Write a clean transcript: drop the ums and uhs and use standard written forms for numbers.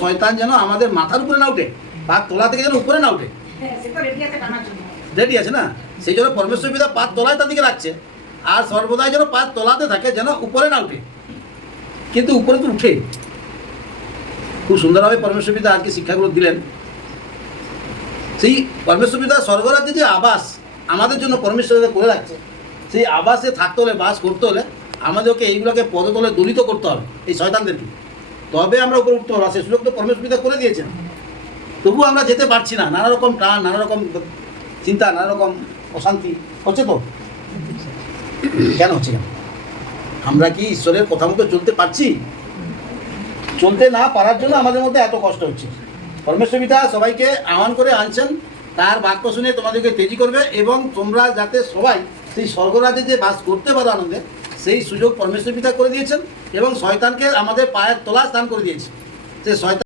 শয়তান যেন আমাদের মাথার উপরে না উঠে, পাত তলা থেকে যেন উপরে না উঠে। রেডি আছে না? সেই জন্য পরমেশ্বর পিতা পাত তলায় তার দিকে রাখছে, আর সর্বদাই যেন পাত তলাতে থাকে, যেন উপরে না উঠে। কিন্তু উপরে তো উঠে। খুব সুন্দরভাবে পরমেশ্বর পিতা আজকে শিক্ষাগুলো দিলেন। সেই পরমেশ্বর পিতা স্বর্গরাজ্যে যে আবাস আমাদের জন্য পরমেশ্বর পিতা করে রাখছে, সেই আবাসে থাকতে হলে, বাস করতে হলে আমাদেরকে এইগুলোকে পদতলে দলিত করতে হবে, এই শয়তানদেরকে। তবে আমরা উপরে উঠতে পারবো। সেই সুযোগ তো পরমেশ্বর পিতা করে দিয়েছেন, তবুও আমরা যেতে পারছি না। নানা রকম টান, নানা রকম চিন্তা, নানা রকম অশান্তি হচ্ছে। তো কেন হচ্ছে? কেন? আমরা কি ঈশ্বরের কথা মতো চলতে পারছি? চলতে না পারার জন্য আমাদের মধ্যে এত কষ্ট হচ্ছে। পরমেশ্বর পিতা সবাইকে আহ্বান করে আনছেন, তার বাক্য শুনে তোমাদেরকে তেজি করবে, এবং তোমরা যাতে সবাই সেই স্বর্গরাজ্যে যে বাস করতে পারো আনন্দে, সেই সুযোগ পরমেশ্বর পিতা করে দিয়েছেন, এবং শয়তানকে আমাদের পায়ের তলা স্থান করে দিয়েছে। সে শয়তান